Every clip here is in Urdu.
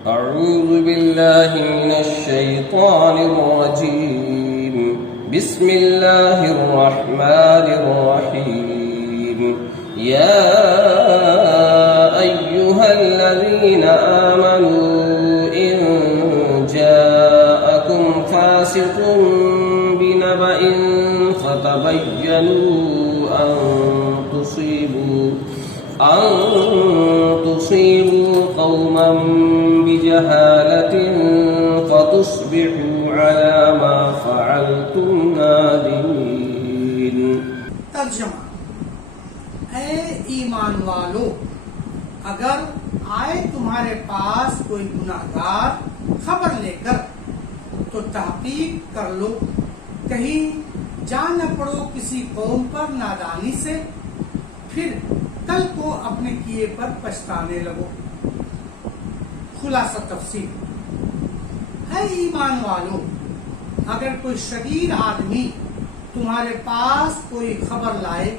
أعوذ بالله من الشيطان الرجيم. بسم الله الرحمن الرحيم. يا أيها الذين آمنوا إن جاءكم فاسق بنبأ فتبينوا أن تصيبوا قوما بجهالة فتصبحوا على ما فعلتم نادمين. ترجمہ: اے ایمان والو، اگر آئے تمہارے پاس کوئی گناہگار خبر لے کر تو تحقیق کر لو، کہیں جان نہ پڑو کسی قوم پر نادانی سے، پھر کل کو اپنے کیے پر پچھتانے لگو. خلاصہ تفسیر: اے ایمان والو، اگر کوئی شریر آدمی تمہارے پاس کوئی خبر لائے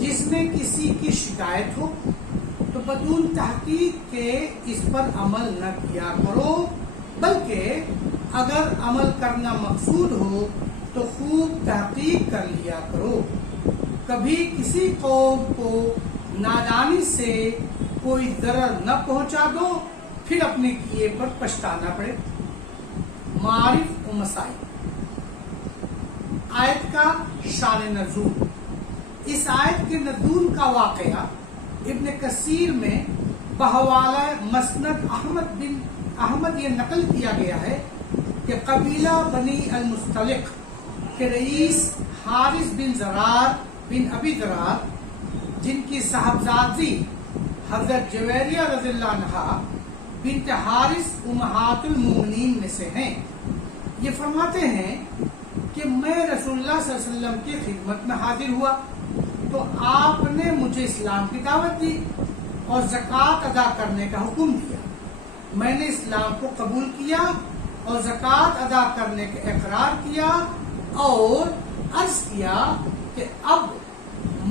جس میں کسی کی شکایت ہو تو بدون تحقیق کے اس پر عمل نہ کیا کرو، بلکہ اگر عمل کرنا مقصود ہو تو خوب تحقیق کر لیا کرو. کبھی کسی قوم کو نادانی سے کوئی ضرر نہ پہنچا دو، پھر اپنے کیے پر پچھتانا پڑے. معارف و مسائل. آیت کا شان نزول. اس آیت کے نزول کا واقعہ ابن کثیر میں بحوالہ مسند احمد یہ نقل کیا گیا ہے کہ قبیلہ بنی المستلق کے رئیس حارث بن زرار بن ابی ذرار، جن کی صاحبزادی حضرت جویریہ رضی اللہ عنہا بنت حارث امہات المومنین میں سے ہیں، یہ فرماتے ہیں کہ میں رسول اللہ صلی اللہ علیہ وسلم کی خدمت میں حاضر ہوا تو آپ نے مجھے اسلام کی دعوت دی اور زکوٰۃ ادا کرنے کا حکم دیا. میں نے اسلام کو قبول کیا اور زکوٰۃ ادا کرنے کا اقرار کیا اور عرض کیا کہ اب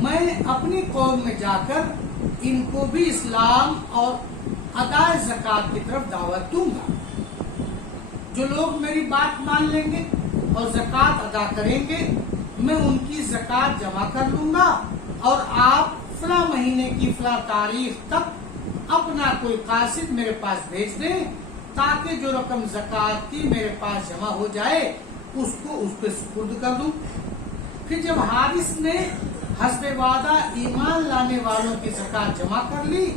میں اپنی قوم میں جا کر ان کو بھی اسلام اور ادائے زکوٰۃ کی طرف دعوت دوں گا. جو لوگ میری بات مان لیں گے اور زکوٰۃ ادا کریں گے میں ان کی زکوٰۃ جمع کر لوں گا اور آپ فلاں مہینے کی فلاں تاریخ تک اپنا کوئی قاصد میرے پاس بھیج دیں تاکہ جو رقم زکوٰۃ کی میرے پاس جمع ہو جائے اس کو اس پہ سپرد کر دوں. پھر جب حارث نے حسب وعدہ ایمان لانے والوں کی زکوٰۃ جمع کر لی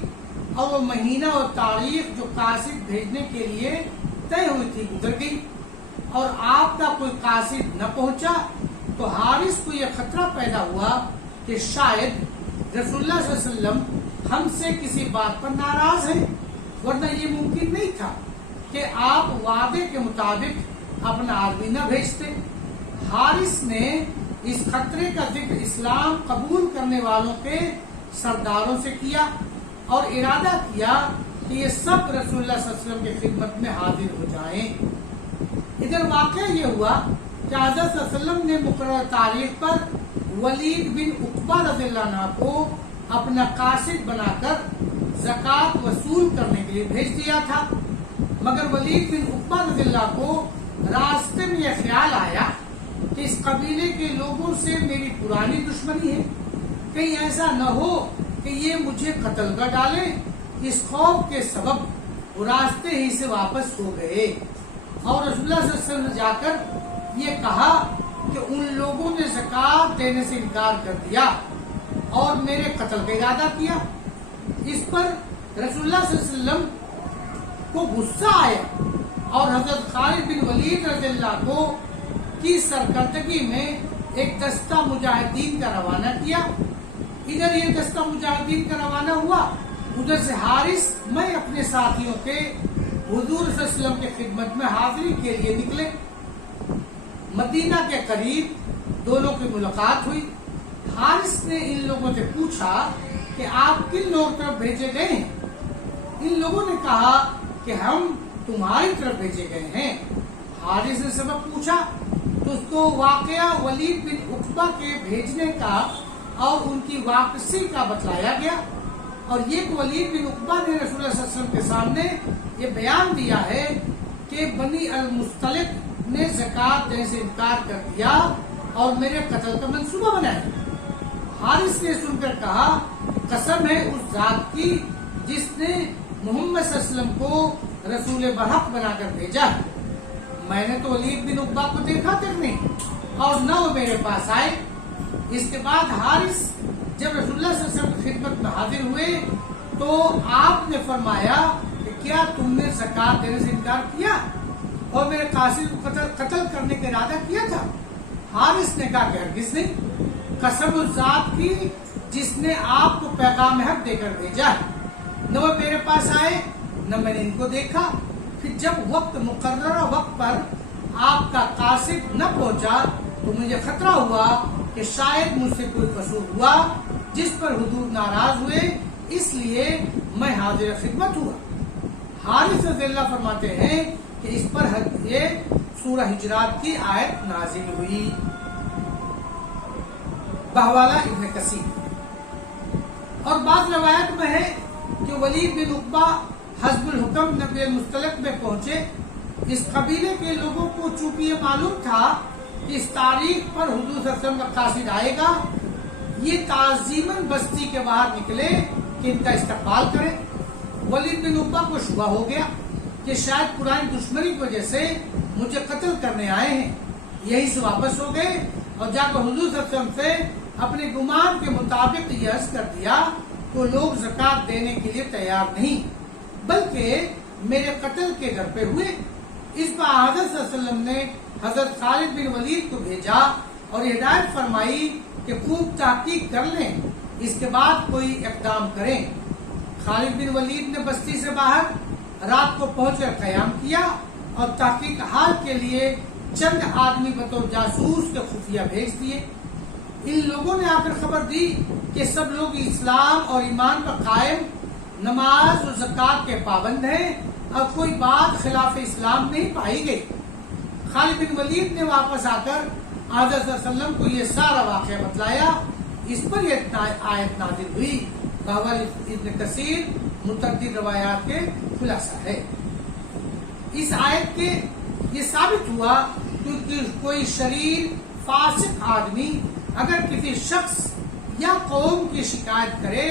اور وہ مہینہ اور تاریخ جو قاصد بھیجنے کے لیے طے ہوئی تھی گزر گئی اور آپ کا کوئی قاصد نہ پہنچا تو حارث کو یہ خطرہ پیدا ہوا کہ شاید رسول اللہ صلی اللہ علیہ وسلم ہم سے کسی بات پر ناراض ہیں، ورنہ یہ ممکن نہیں تھا کہ آپ وعدے کے مطابق اپنا آدمی نہ بھیجتے. حارث نے اس خطرے کا ذکر اسلام قبول کرنے والوں کے سرداروں سے کیا اور ارادہ کیا کہ یہ سب رسول اللہ صلی اللہ علیہ وسلم کی خدمت میں حاضر ہو جائیں. ادھر واقعہ یہ ہوا کہ حضرت صلی اللہ علیہ وسلم نے مقررہ تاریخ پر ولید بن عقبہ رضی اللہ عنہ کو اپنا قاصد بنا کر زکوٰۃ وصول کرنے کے لیے بھیج دیا تھا، مگر ولید بن عقبہ رضی اللہ کو راستے میں یہ خیال آیا کہ اس قبیلے کے لوگوں سے میری پرانی دشمنی ہے، کہیں ایسا نہ ہو کہ یہ مجھے قتل کر ڈالے. اس خوف کے سبب وہ راستے ہی سے واپس ہو گئے اور رسول اللہ صلی اللہ علیہ وسلم نے جا کر یہ کہا کہ ان لوگوں نے زکوٰۃ دینے سے انکار کر دیا اور میرے قتل کا ارادہ کیا. اس پر رسول اللہ صلی اللہ علیہ وسلم کو غصہ آیا اور حضرت خالد بن ولید رضی اللہ کو کی سرکردگی میں ایک دستہ مجاہدین کا روانہ کیا. ادھر یہ دستہ مجاہدین کا روانہ ہوا، ادھر سے حارث میں اپنے ساتھیوں کے حضور صلی اللہ علیہ وسلم کی خدمت میں حاضری کے لیے نکلے. مدینہ کے قریب دونوں کی ملاقات ہوئی. حارث نے ان لوگوں سے پوچھا کہ آپ کن لوگوں کی طرف بھیجے گئے ہیں؟ ان لوگوں نے کہا کہ ہم تمہاری طرف بھیجے گئے ہیں. حارث نے سبب پوچھا تو اس کو واقعہ ولید بن عقبہ کے بھیجنے کا اور ان کی واپسی کا بتلایا گیا. اور یہ کہ ولید بن عقبہ نے رسول اللہ صلی اللہ علیہ وسلم کے سامنے یہ بیان دیا ہے کہ بنی المصطلق نے زکوٰۃ دینے سے انکار کر دیا اور میرے قتل کا منصوبہ بنایا۔ حارث نے سن کر کہا قسم ہے اس ذات کی جس نے محمد صلی اللہ علیہ وسلم کو رسول برحق بنا کر بھیجا ہے، میں نے تو ولید بن عقبہ کو دیکھا تک نہیں اور نہ وہ میرے پاس آئے۔ اس کے بعد حارث جب رسول اللہ صلی اللہ علیہ وسلم کی خدمت میں حاضر ہوئے تو آپ نے فرمایا کہ کیا تم نے زکوٰۃ دینے سے انکار کیا اور میرے قاصد کو قتل کرنے کا ارادہ کیا تھا؟ حارث نے کہا کہ ہرگز نہیں، قسم اس ذات کی جس نے آپ کو پیغام حق دے کر بھیجا ہے، نہ وہ میرے پاس آئے نہ میں نے ان کو دیکھا۔ پھر جب وقت مقررہ وقت پر آپ کا قاصد نہ پہنچا تو مجھے خطرہ ہوا کہ شاید مجھ سے کوئی قصور ہوا جس پر حضور ناراض ہوئے، اس لیے میں حاضر خدمت ہوا۔ حارث رضی اللہ فرماتے ہیں کہ اس پر یہ سورہ حجرات کی آیت نازل ہوئی۔ بہوالا ابن کثیر اور بعض روایت میں ہے کہ ولید بن عقبہ حزب الحکم نبی المصطلق میں پہنچے۔ اس قبیلے کے لوگوں کو چونکہ یہ معلوم تھا کہ اس تاریخ پر حضور صلی اللہ علیہ وسلم کا قاصد آئے گا، یہ تعظیماً بستی کے باہر نکلے کہ ان کا استقبال کریں۔ ولید بن عقبہ کو شبہ ہو گیا کہ شاید پرانی دشمنی کی وجہ سے مجھے قتل کرنے آئے ہیں، یہی سے واپس ہو گئے اور جا کر حضور صلی اللہ علیہ وسلم سے اپنے گمان کے مطابق یہ عرض کر دیا تو لوگ زکوٰۃ دینے کے لیے تیار نہیں بلکہ میرے قتل کے گھر پہ ہوئے۔ اس پر حضرت صلی اللہ علیہ وسلم نے حضرت خالد بن ولید کو بھیجا اور ہدایت فرمائی کہ خوب تحقیق کر لیں، اس کے بعد کوئی اقدام کریں۔ خالد بن ولید نے بستی سے باہر رات کو پہنچ کر قیام کیا اور تحقیق حال کے لیے چند آدمی بطور جاسوس کے خفیہ بھیج دیے۔ ان لوگوں نے آ کر خبر دی کہ سب لوگ اسلام اور ایمان پر قائم، نماز اور زکوٰۃ کے پابند ہیں اور کوئی بات خلاف اسلام نہیں پائی گئی۔ خالد بن ولید نے واپس آ کر حضرت صلی اللہ علیہ وسلم کو یہ سارا واقعہ بتلایا۔ اس پر یہ آیت نازل ہوئی۔ بہوال ابن کثیر متعدد روایات کے خلاصہ ہے۔ اس آیت کے یہ ثابت ہوا کہ کوئی شریر فاسق آدمی اگر کسی شخص یا قوم کی شکایت کرے،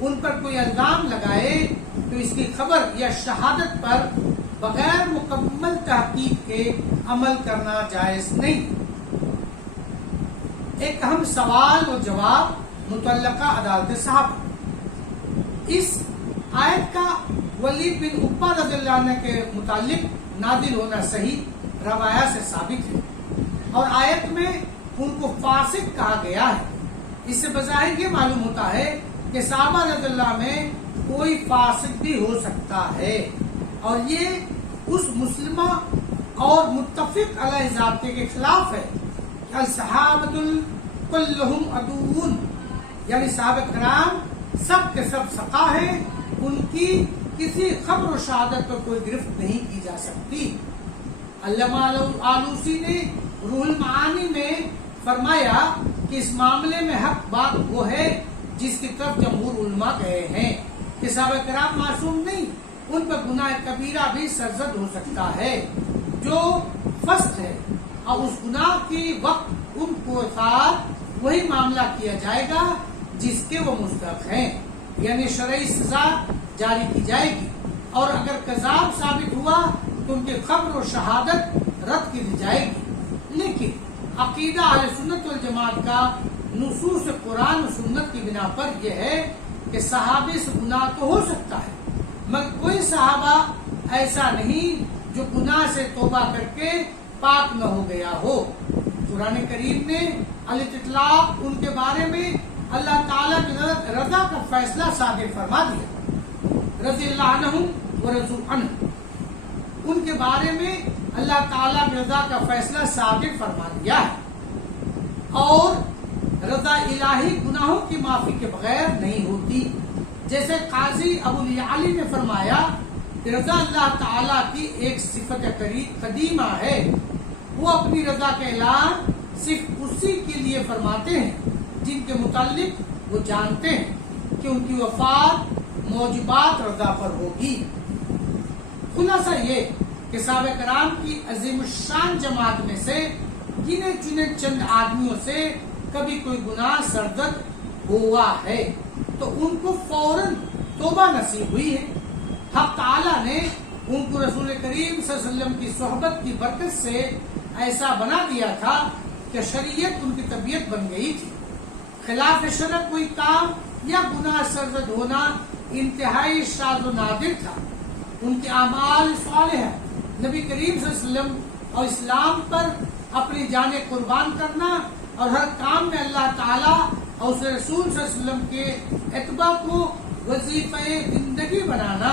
ان پر کوئی الزام لگائے تو اس کی خبر یا شہادت پر بغیر مکمل تحقیق کے عمل کرنا جائز نہیں۔ ایک اہم سوال و جواب متعلقہ عدالت صاحب، اس آیت کا ولید بن عقبہ رضی اللہ عنہ کے متعلق نازل ہونا صحیح روایات سے ثابت ہے اور آیت میں ان کو فاسق کہا گیا ہے۔ اس سے بظاہر یہ معلوم ہوتا ہے کہ صحابہ رضی اللہ میں کوئی فاسق بھی ہو سکتا ہے اور یہ اس مسلمہ اور متفق علیہ ضابطے کے خلاف ہے کہ الصحابۃ کلہم عدوون، یعنی صحابہ کرام سب کے سب سقا ہیں، ان کی کسی خبر و شہادت پر کوئی گرفت نہیں کی جا سکتی۔ علامہ آلوسی نے روح المعانی میں فرمایا کہ اس معاملے میں حق بات وہ ہے جس کی طرف جمہور علماء گئے ہیں کہ صحابہ کرام معصوم نہیں، ان پر گناہ کبیرہ بھی سرزد ہو سکتا ہے جو فسق ہے اور اس گناہ کی وقت ان کو ساتھ وہی معاملہ کیا جائے گا جس کے وہ مستحق ہیں، یعنی شرعی سزا جاری کی جائے گی، اور اگر کذاب ثابت ہوا تو ان کی خبر و شہادت رد کی جائے گی۔ لیکن عقیدہ اہل سنت والجماعت کا نصوص قرآن و سنت کی بنا پر یہ ہے کہ صحابے سے گناہ تو ہو سکتا ہے مگر کوئی صحابہ ایسا نہیں جو گناہ سے توبہ کر کے پاک نہ ہو گیا ہو۔ قرآن کریم نے الاطلاق ان کے بارے میں اللہ تعالیٰ کی رضا کا فیصلہ صادر فرما دیا، رضی اللہ عنہم ورضوا عنہ، ان کے بارے میں اللہ تعالیٰ کی رضا کا فیصلہ صادر فرما دیا ہے، اور رضا الہی گناہوں کی معافی کے بغیر نہیں ہوتی، جیسے قاضی ابو الیعلی نے فرمایا کہ رضا اللہ تعالیٰ کی ایک صفت قدیمہ ہے، وہ اپنی رضا کا اعلان صرف اسی کے لیے فرماتے ہیں جن کے متعلق وہ جانتے ہیں، کہ ان کی وفات موجبات رضا پر ہوگی۔ خلاصہ یہ کہ صحابہ کرام کی عظیم الشان جماعت میں سے گنے چنے چند آدمیوں سے کبھی کوئی گناہ سرزد ہوا ہے تو ان کو فوراً توبہ نصیب ہوئی ہے۔ حق تعالیٰ نے ان کو رسول کریم صلی اللہ علیہ وسلم کی صحبت کی برکت سے ایسا بنا دیا تھا کہ شریعت ان کی طبیعت بن گئی تھی۔ خلاف شرع کوئی کام یا گناہ سرزد ہونا انتہائی شاذ و نادر تھا۔ ان کے اعمال صالحہ نبی کریم صلی اللہ علیہ وسلم اور اسلام پر اپنی جانیں قربان کرنا اور ہر کام میں اللہ تعالیٰ اور اس رسول صلی اللہ علیہ وسلم کے اتباع کو وظیفہ زندگی بنانا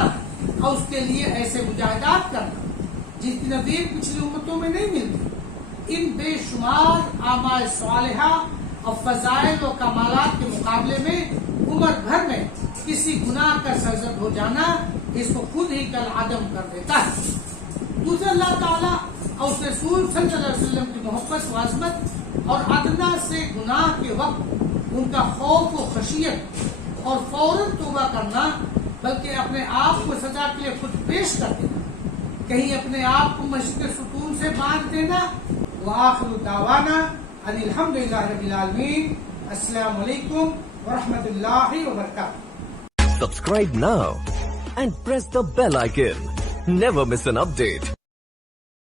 اور اس کے لیے ایسے مجاہدات کرنا جس کی نظیر پچھلی امتوں میں نہیں ملتی، ان بے شمار اعمال صالحہ اور فضائل و کمالات کے مقابلے میں عمر بھر میں کسی گناہ کا سرزد ہو جانا اس کو خود ہی کل عدم کر دیتا ہے۔ دوسرے اللہ تعالیٰ اور اس رسول صلی اللہ علیہ وسلم کی محبت و عظمت اور ادنا سے گناہ کے وقت ان کا خوف و خشیت اور فوراً توبہ کرنا بلکہ اپنے آپ کو سزا کے لیے خود پیش کر دینا، کہیں اپنے آپ کو مسجد سکون سے باندھ دینا۔ وآخر دعوانا ان الحمدللہ رب العالمین۔ السلام علیکم ورحمۃ اللہ وبرکاتہ۔ Subscribe now and press the bell icon. Never miss an update.